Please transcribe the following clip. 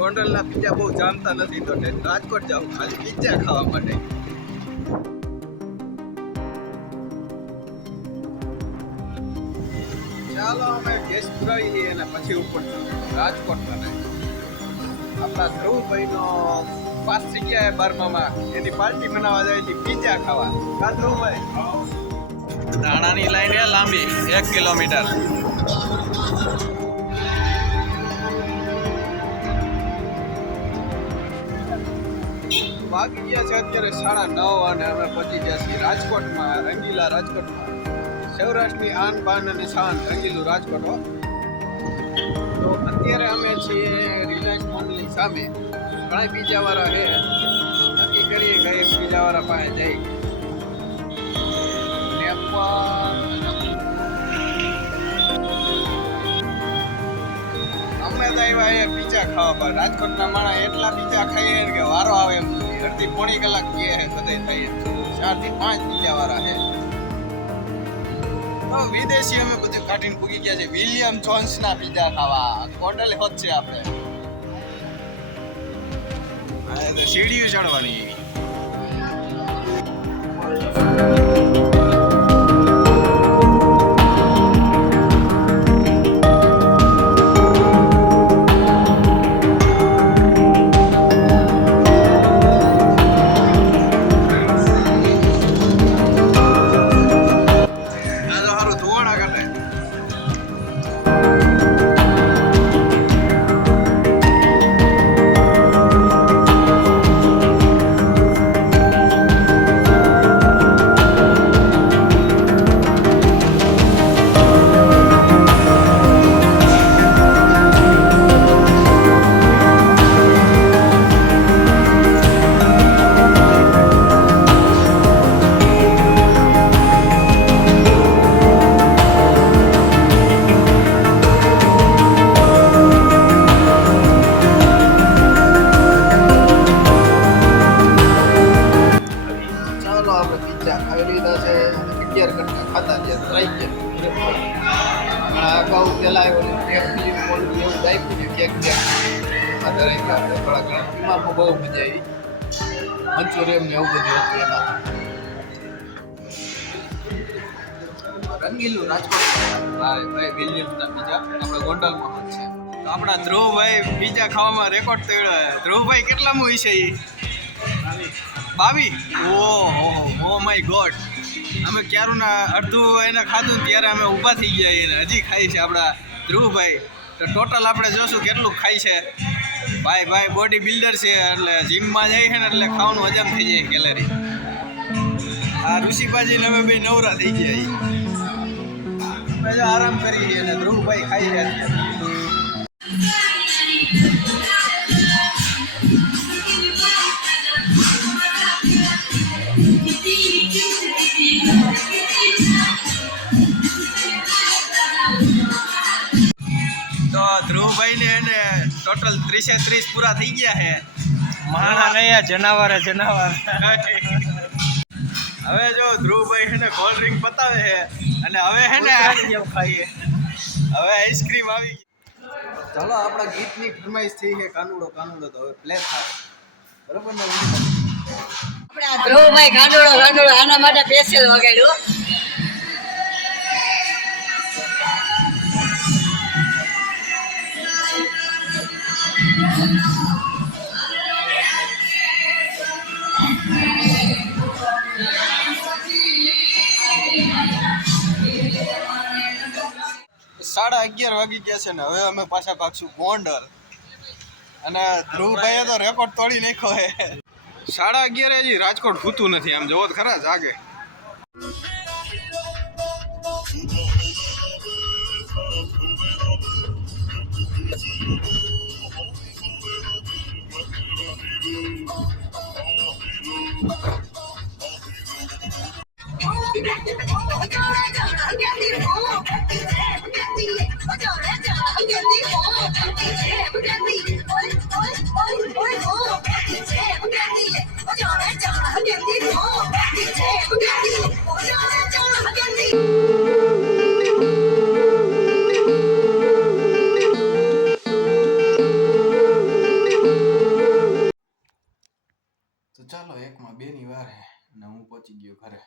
ગોંડલના પિઝા બહુ જામતા નથી તો રાજકોટ જાઉં ખાલી પિઝા ખાવા માટે. ચાલો અમે ગેસ પુરાવી લઈએ અને પછી ઉપર રાજકોટ મને આપણા ધ્રુવભાઈનો પાસ થઈ ગયા બારમામાં એની પાર્ટી મનાવા જાય છે પિઝા ખાવા. કા ધ્રુવભાઈ? દાણાની લાઈન લાંબી, એક કિલોમીટર. વાગી ગયા છે અત્યારે સાડા નવ અને અમે પહોંચી ગયા છીએ રાજકોટમાં, રંગીલા રાજકોટમાં. સૌરાષ્ટ્રની આન બાન અને શાન રંગીલું રાજકોટ તો અત્યારે અમે છીએ રિલાયન્સ મોલની સામે. ઘણા બીજા વાળા છે. નક્કી કરીએ કઈ બીજા વાળા પાસે જઈ અમે તો આવ્યા એ પીઝા ખાવા પર રાજકોટના માણસ એટલા પીઝા ખાઈએ કે વારો આવે એમ. અડધી પોણી કલાક કહે છે કદે થાય ચારથી પાંચ પીઝા વાળા તો વિદેશી અમે બધું કાઢીને પૂગી ગયા છે વિલિયમ જોન્સ ના પીઝા ખાવા. હોટલ હોત છે આપણે. હા, સીડીઓ ચડવાની. ખાતા છે ત્રાઈ ગયા આ અગાઉ પહેલા ઓલી કેક ફિલિપ મોલ એવું દાખ્યું છે કેક કેક આ દરેક આપણે થોડા ઘણા એમાં બહુ મજા આવી. મંચુરિયમ ને એવું બધું હતું એમાં. રંગીલું રાજકોટ. ભાઈ ભાઈ વિલિયમ્સના બીજા આપણે ગોંડલમાં જ છે. તો આપણા ધ્રુવભાઈ બીજા ખાવામાં રેકોર્ડ તોડ્યો ધ્રુવભાઈ, કેટલામું છે એ બાવી. Oh my god. અમે ક્યારુંના અડધું એને ખાધું ત્યારે અમે ઊભા થઈ ગયા એને. હજી ખાઈ છે આપણા ધ્રુવભાઈ. તો ટોટલ આપણે જોશું કેટલું ખાય છે. ભાઈ ભાઈ બોડી બિલ્ડર છે એટલે જીમમાં જાય છે ને એટલે ખાવાનું હજમ થઈ જાય કેલેરી આ ઋષિબાજીને અમે બે નવરા થઈ ગયા. આરામ કરી અને ધ્રુવભાઈ ખાઈ છે. ટોટલ ત્રીસે ત્રીસ પૂરા થઈ ગયા છે. માણા નહીં જનાવર જનાવર. હવે જો ધ્રુવભાઈ છે ને કોલ્ડ ડ્રિંક બતાવે છે અને હવે છે ને ખાઈએ. હવે આઈસ્ક્રીમ આવી ગઈ. ચાલો આપણા ગીતની ફરમાઈશ થઈ છે કાનુડો કાનુડો તો હવે પ્લે થાય. બરોબર ને ધ્રુવભાઈ કાનુડો કાનુડો આના માટે સ્પેશિયલ વગાડ્યું. સાડા અગિયાર વાગી ગયા છે ને હવે અમે પાછા ભાગશું ગોંડલ અને ધ્રુવભાઈએ તો રેકોર્ડ તોડી નાખ્યો હે સાડા અગિયારે હજી રાજકોટ ખૂતું નથી આમ જોવો ખરા જાગે ચાલો એકમાં બેની વાર હે અને હું પહોંચી ગયો ઘરે